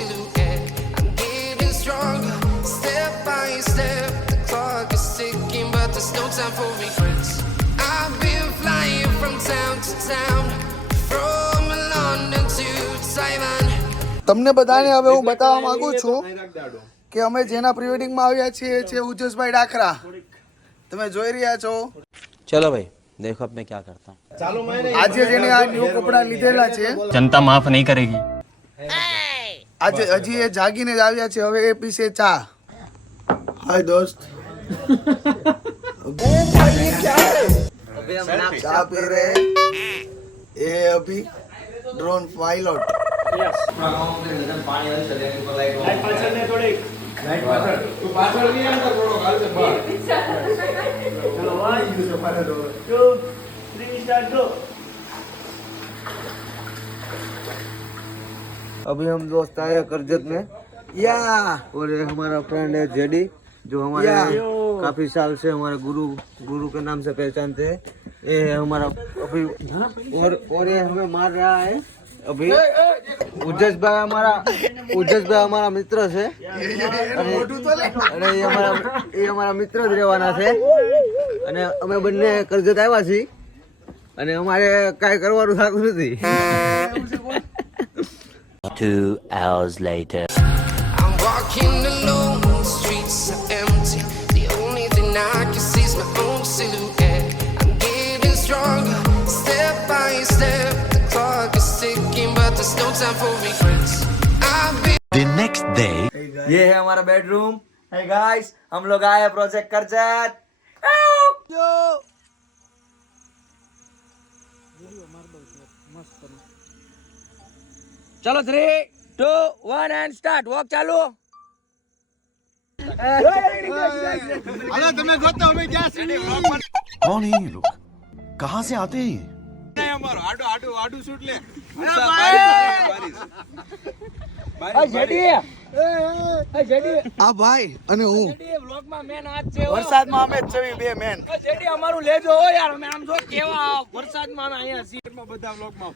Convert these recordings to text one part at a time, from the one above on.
silhouette. I'm getting stronger, step by step. The clock is ticking, but there's no time for regrets. I've been flying from town to town, from London to Taiwan. તમને બધાને હવે હું બતાવવા માંગુ છું કે અમે જેના પ્રી વેડિંગમાં આવ્યા છીએ છે ઉજસભાઈ ડાખરા. તમે જોઈ રહ્યા છો. चलो भाई देखो अब मैं क्या करता हूँ. આજે જેને આ ન્યુ કપડા લીધેલા છે जनता माफ नहीं करेगी. આજે હજી એ જાગીને જ આવ્યા છે. હવે એ પીશે ચા. હાય દોસ્ત. ચા પી રહે એ અભી ડ્રોન પાયલોટ. अभी हम दोस्त आए करजत में या और ये हमारा फ्रेंड है जेडी जो हमारे काफी साल से हमारे गुरु के नाम से पहचानते हैं. ये है हमारा अभी और ये हमें मार रहा है अभी. उजस भाई हमारा मित्र છે અને એ અમારા મિત્ર જ રહેવાના છે અને અમે બંને કરજત આવ્યા છીએ અને અમારે કાંઈ કરવાનું થતું નથી. 2 hours later. I'm walking alone, the streets are empty. The only thing I can see is my own silhouette. I'm getting stronger, step by step. The clock is ticking, but there's no time for regrets. I've been The next day. ये है हमारा bedroom. है guys, हम लोग आए project Karjat. चलो 3, 2, 1 and start. Walk चालू. कौन है ये लोग? कहाँ से आते हैं? આ ભાઈ અને હું व्लॉग में मेन आज છે. વરસાદમાં અમે જ છવી બે મેન. જેડી અમારું લેજો હો યાર. અમે આમ જો કેવા વરસાદમાં અમે અહીંયા સીટમાં બધા વ્લોગમાં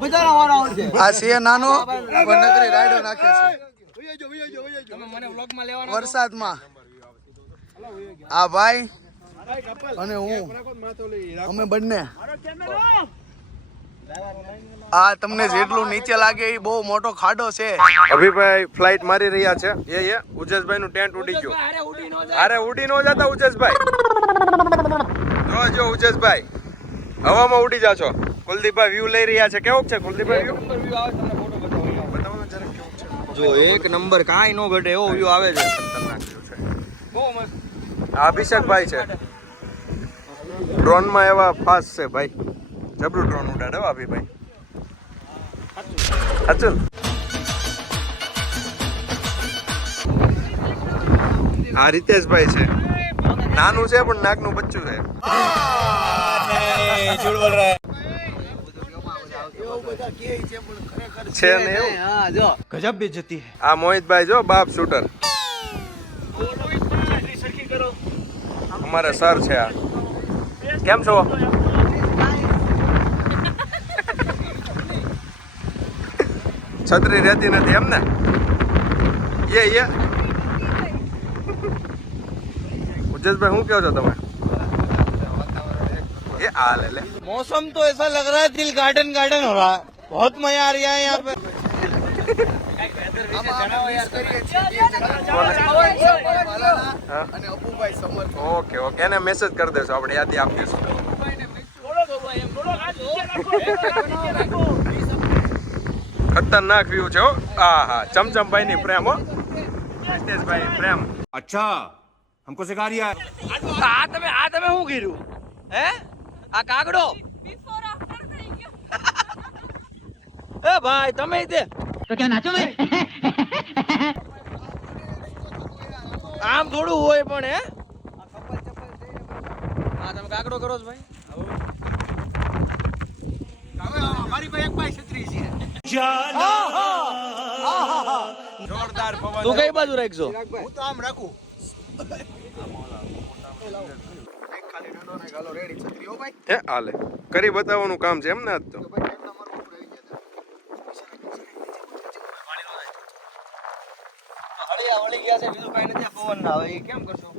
બધાના વાળા આવશે. આ છે નાનો પણ નકરી રાઈડો નાખે છે તમે મને વ્લોગમાં લેવાના વરસાદમાં. આ ભાઈ અને હું અમે બંને. આ તમને જેટલું નીચે લાગે એ બહુ મોટો ખાડો છે. અભિભાઈ ફ્લાઇટ મારી રહ્યા છે. એ ઉજસભાઈ નું ટેન્ટ ઉડી ગયું. અરે ઉડી નો જતા ઉજસભાઈ. જો ઉજસભાઈ હવામાં ઉડી જાશો. કુલદીપભાઈ વ્યૂ લઈ રહ્યા છે. કેવું છે કુલદીપભાઈ વ્યૂ? જો એક નંબર કાંઈ નો ઘટે એવો વ્યૂ આવે છે. ખતરનાક વ્યૂ છે. બહુ મસ્ત. આ અભિષેકભાઈ છે. ડ્રોન માં એવા ફાસ્ટ છે ભાઈ. જબરું ડ્રોન ઉડાડે હો અભિભાઈ. અચલ આ રીતેશભાઈ છે. નાનું છે પણ નાકનું બચ્ચું છે. છે ને એવું. હા જો गजब बेइज्जती है. આ મોહિતભાઈ જો બાપ શૂટર. અમારા સર છે આ. કેમ છો? છત્રી રહેતી નથી એમ ને? ઉજસભાઈ શું કહો છો તમે? ये हाल है ले. मौसम तो ऐसा लग रहा है दिल गार्डन गार्डन हो रहा है. बहुत मजा आ रहा है यहाँ पे. અને અપુભાઈ સમર. ઓકે ઓકે એને મેસેજ કરી દેશો આપણે યાદી આપી દઈશું. ખતરનાક વ્યૂ છે હો. હા ચમચમભાઈ ની પ્રેમ હો. હિતેશભાઈ પ્રેમ. अच्छा हमको सिखा रिया है. આ તમે શું કર્યું હે? આ કાગડો એ ભાઈ તમે દે તો ક્યાં નાચો ભાઈ. આમ થોડું હોય પણ હે. હા તમે કાગડો કરો છો ભાઈ. हमारी भाई एक भाई छतरी है. જોરદાર પવન. તું કઈ બાજુ રાખજો? હું તો આમ રાખું. હે હાલે કરી બતાવવાનું કામ છે એમ ને આજ તો. પવન ના આવે એ કેમ કરશો?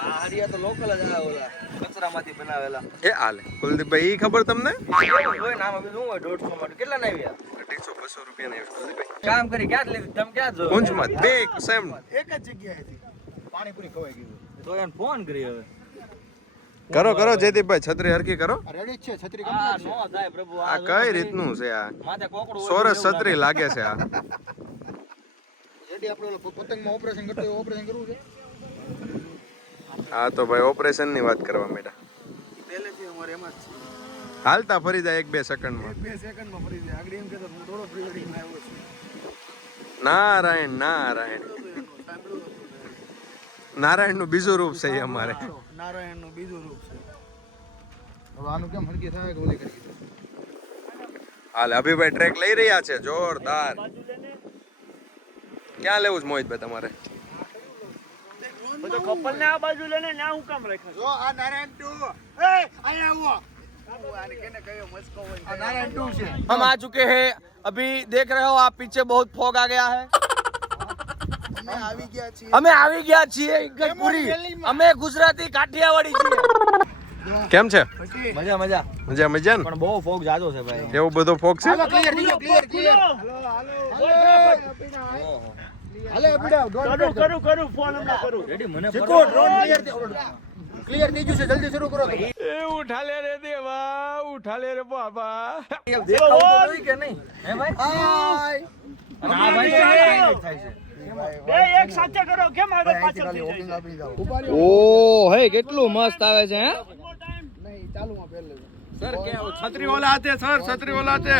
હાડિયા તો લોકલ જ આવે ઓલા કચરામાંથી બનાવેલા. એ હાલે કુલદીપભાઈ, ઈ ખબર તમને? હોય નામ હવે શું હોય 150 માટે કેટલા ના આવ્યા? 150-200 રૂપિયા ને કુલદીપભાઈ કામ કરી ક્યાં જ લીધી તમે ક્યાં જો? ઊંચમાં બે સેમ. એક જ જગ્યાએથી પાણીપુરી ખવાઈ ગયું. તો એને ફોન કરી હવે. કરો કરો જયદીપભાઈ, છત્રી હરકી કરો. રેડી છે છત્રી આ કમ્પ્લીટ નો થાય પ્રભુ. આ કઈ રીતનું છે આ? માથે કોકડું સોરસ છત્રી લાગે છે આ. રેડી. આપણે પતંગમાં ઓપરેશન કરતો ઓપરેશન કરવું છે. હા તો ભાઈ ઓપરેશન ની વાત કરવા માંડ્યા. પહેલેથી અમારે એમાં જ છે. હાલતા ફરી જાય 1-2 સેકન્ડમાં. 2 સેકન્ડમાં ફરી જાય. આગળ એમ કહેતો હું થોડો પ્રી વેડિંગમાં આવ્યો છું. નારાયણ નારાયણ નારાયણ નું બીજું રૂપ છે એ અમારે. નારાયણનું બીજું રૂપ છે. હવે આનું કેમ હરકી થાય કે ઓલી કરી દે. હાલ અભિભાઈ ટ્રેક લઈ રહ્યા છે જોરદાર. ક્યાં લેવું છે મોહિતભાઈ તમારે? બધો કપલ ને આ બાજુ લેને ના હું કામ રાખ્યા જો આ નારાયણ 2 એ અહીંયા આવો. આને કેને કયો મસ્કો હોય. આ નારાયણ 2 છે. हम आ चुके हैं अभी देख रहे हो आप पीछे बहुत फॉग आ गया है અમે આવી ગયા છીએ. અમે આવી ગયા છીએ ઇગતપુરી અમે ગુજરાતી કાઠિયાવાડી છીએ કેમ છે? મજા મજા મજા મજા ને? પણ બહુ ફોગ જાજો છે ભાઈ. એવો બધો ફોક છે? ક્લિયર થઈ ગયો ક્લિયર. હાલે અબીડા કરું ફોન હમણાં કરું રેડી મને ચીકો ડ્રોન ક્લિયર થઈ ગયું છે. જલ્દી શરૂ કરો. એ ઉઠા લે રે દેવા, ઉઠા લે રે બાબા. દેખાવ તો જોઈ કે નહીં હે ભાઈ? હાય. અને આ ભાઈ તો થાય છે. બે એક સાથે કરો કેમ આગળ પાછળ થઈ જાય વોકિંગ આપી જાઓ. ઓ હે કેટલું મસ્ત આવે છે હે નહીં ચાલુમાં પહેલે. સર કે છત્રી વાલા આતે સર, છત્રી વાલા આતે.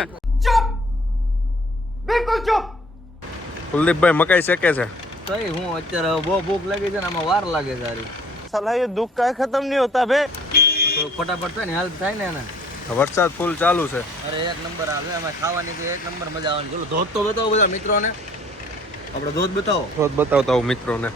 કુલદીપભાઈ મકાઈ શેકે છે. કઈ હું અત્યારે બહુ ભૂખ લાગી છે ને આમાં વાર લાગે સારી. સાલા એ દુઃખ કાંઈ ખતમ નહીં હોતા બે. તો ફટાફટ થાય ને હેલ્પ થાય ને એને. વરસાદ ફૂલ ચાલુ છે. અરે એક નંબર આવે એમાં ખાવાની તો એક નંબર મજા આવવાની. ચલો ધોધ તો બતાવો બધા મિત્રોને. આપણે ધોધ બતાવો. થોડ બતાવતા હું મિત્રોને.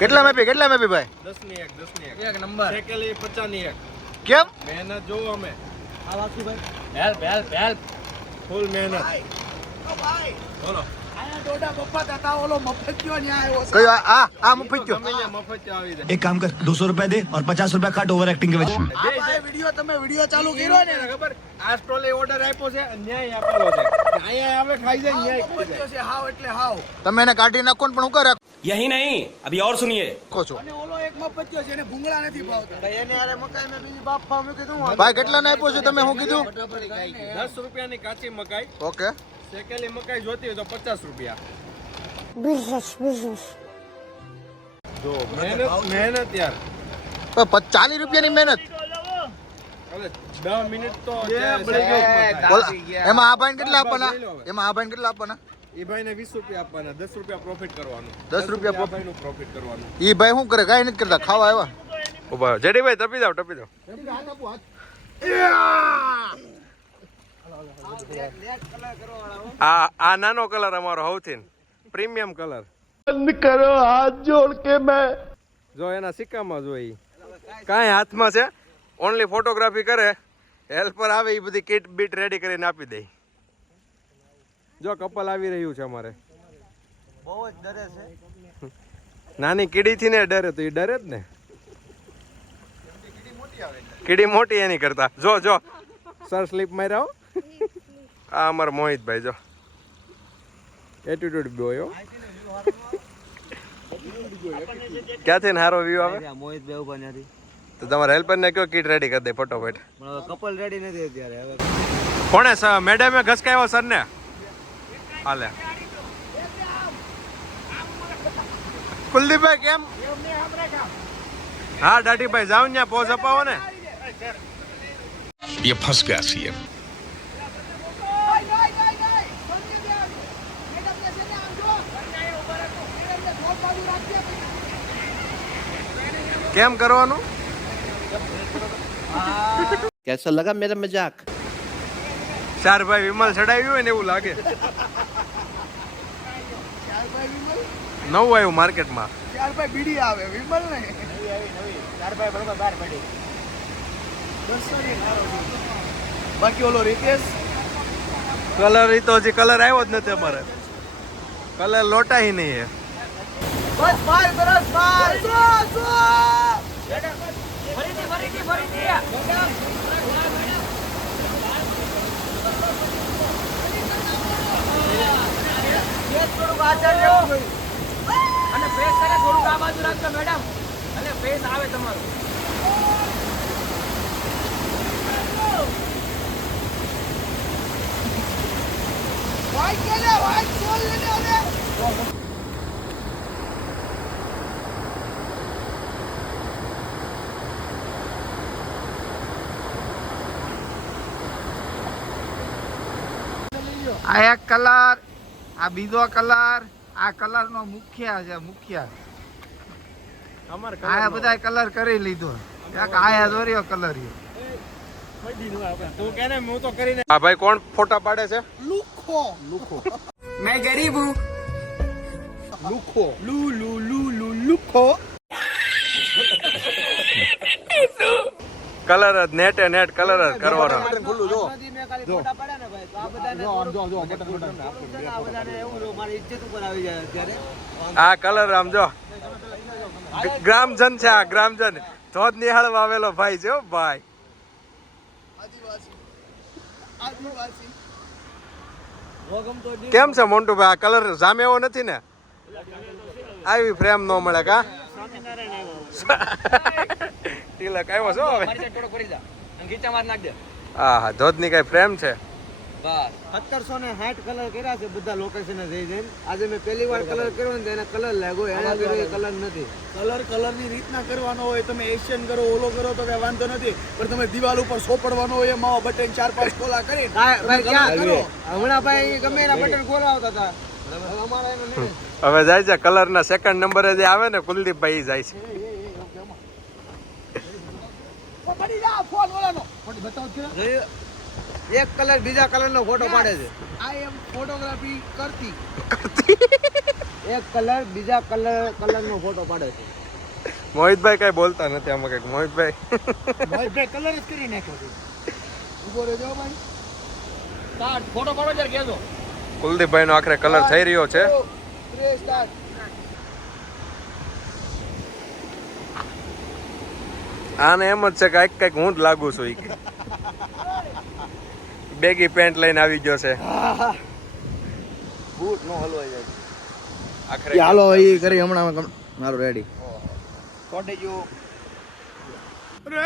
કેટલા મેપી ભાઈ? 10 ની એક નંબર. કેમ? મહેનત જોવો અમે, આ વાકી ભાઈ હેલ્પ ફૂલ મહેનત. આયા ડોડા પપ્પા તાતા ઓલો મફત કયો ન્યા આવ્યો છે. કયો આ મફત કયો? મફત આવી જાય. एक काम कर 200 रुपए दे और 50 रुपए काट ओवर एक्टिंग के वजह આ ભાઈ વિડિયો તમે વિડિયો ચાલુ કર્યો ને ખબર આ સ્ટોલે ઓર્ડર આપ્યો છે, ન્યાય આપેલો છે. અહીંયા આપણે ખાઈ જાય ન્યાય ખાઈ જાય. છે હાવ એટલે હાવ. તમે એને કાઢી નાખો ને પણ હું કરે यही नहीं अभी और सुनिए રાખો છો અને ઓલો એક મફત્યો છે એને ભૂંગળા નથી ભાવતા. એને આરે મકાઈ મે બીજી બાપ ભાવ મેં કીધું ભાઈ કેટલા ને આપ્યો છે તમે? શું કીધું? 10 રૂપિયાની કાચી મકાઈ, ઓકે. શેકેલી મકાઈ જોતી હોય તો 50 રૂપિયા. જો મહેનત યાર. તો 40 રૂપિયાની મહેનત. હવે 10 મિનિટ તો બોલ, એમાં આ ભાઈને કેટલા આપવાના? એમાં આ ભાઈને કેટલા આપવાના? એ ભાઈને 20 રૂપિયા આપવાના, 10 રૂપિયા પ્રોફિટ કરવાનું. 10 રૂપિયા આ ભાઈનું પ્રોફિટ કરવાનું. ઈ ભાઈ શું કરે? કાંઈ નથી કરતા, ખાવા આવ્યા. ઉભા જેડીભાઈ ટપી જાવ, ટપી જાવ. આ નાનો કલર અમારો સૌથી પ્રીમિયમ કલર. બંધ કરો હાથ જોડ કે મેં. જો એના સિક્કામાં જોઈ કાંઈ હાથમાં છે, ઓનલી ફોટોગ્રાફી કરે, હેલ્પર આવે એ બધી કિટ બીટ રેડી કરીને આપી દે. જો કપલ આવી રહ્યું છે અમારે. બહુ જ ડરે છે. નાની કીડી થી ને ડરે તો એ ડરે જ ને. કીડી મોટી એની કરતા. જો જો સર સ્લીપ માર્યા હો. આ અમારા મોહિતભાઈ જો એટીટ્યુડ બોય હો. ક્યાંથી ને હારો વ્યૂ આવે? મોહિત ભાઈ ઉભા નથી. તો તમારા હેલ્પર ને કયો કીટ રેડી કરી દે ફટોફટ. પણ કપલ રેડી નથી અત્યારે. હવે કોણે મેડમે ઘસકાયો સર ને? હાલે કુલદીપભાઈ કેમ? હા દાઢીભાઈ જાવ ને પોઝ અપાવો ને. ये फंस गया सीएम કેમ કરવાનું? कैसा लगा मेरा मजाक? ચાર ભાઈ વિમલ ચડાવ્યું હોય ને એવું લાગે. નવું આવ્યું માર્કેટમાં. ત્યાર ભાઈ બીડી આવે વિમલ ને. બાકી ઓલો રીતેશ કલર ઈ તો હજી કલર આવ્યો જ નથી અમારે કલર લોટાઈ નહીં હે બસ ભાઈ સરસ ભાઈ અને ફેસ કરે થોડુંક આ બાજુ રાખજો મેડમ અને ફેસ આવે તમારું વાઈટ કે લે વાઈટ સોલ લેને આવે આ એક કલર આ બીજો કલર આ કલર નો મુખ્ય છે મુખ્ય આ બધા કલર કરી લીધો એક આયા દોર્યો કલર તું કે ને હું તો કરીને આ ભાઈ કોણ ફોટા પાડે છે લુખો મેં ગરીબ હું લુખો લુ લુ લુ લુ લુખો કલર જ નેટે નેટ કલર જ કરવાનો ખુલ્લું જો મેં ખાલી ફોટા પાડ્યા ને ભાઈ તો આ બધાને આ બધાને એવું જો મારી ઇજ્જત ઉપર આવી જાય અત્યારે આ કલર આમ જો ગ્રામજન છે આ ગ્રામજન ધોધ નિહાળવા આવેલો ભાઈ છે હો ભાઈ કેમ છે મોન્ટુભાઈ આ કલર જામે એવો નથી ને આવી ફ્રેમ ન મળે કા તિલક આવ્યો છો હવે થોડો પડી જા અને ખીચા માર નાખ દે હા હા ધોધની કઈ ફ્રેમ છે બસ 1760 કલર કર્યા છે બધા લોકેશને જઈ જઈને આજે મેં પહેલી વાર કલર કર્યો ને તો એને કલર લાગ્યો એને કર્યો એ કલર નથી કલર ની રીતના કરવાનો હોય તમે એશિયન કરો ઓલો કરો તો કઈ વાંધો નથી પણ તમે દિવાલ ઉપર સોપડવાનો હોય એમાં બટન 4-5 ખોલા કરી ભાઈ ક્યાં કરો હમણાં ભાઈ ગમે એના બટન ખોલાવતા હતા અમારા એનો નહીં હવે જાય છે કલર ના સેકન્ડ નંબરે જે આવે ને કુલદીપભાઈ જાય છે પકડી જા ફોન વાળાનો ફોટો બતાવો કે એક કલર બીજા કલરનો ફોટો પાડે છે આઈ એમ ફોટોગ્રાફી કરતી એક કલર બીજા કલરનો ફોટો પાડે છે મોહિતભાઈ કઈ બોલતા નથી આમાં કઈક મોહિતભાઈ ભાઈ કલર જ કરી નાખ્યો છે ઉભો રહેજો ભાઈ સ્ટાર્ટ ફોટો પાડો જરા કેજો કુલદીપભાઈ નો આખરે કલર થઈ રહ્યો છે સ્ટાર્ટ આને એમ જ છે કે કઈક હું જ લાગુ છું ઈ કે બેગી પેન્ટ લઈને આવી ગયો છે બૂટ નો હલવાઈ જાય આખરે હાલો એ કરી હમણાં મારું રેડી કોટે જો રે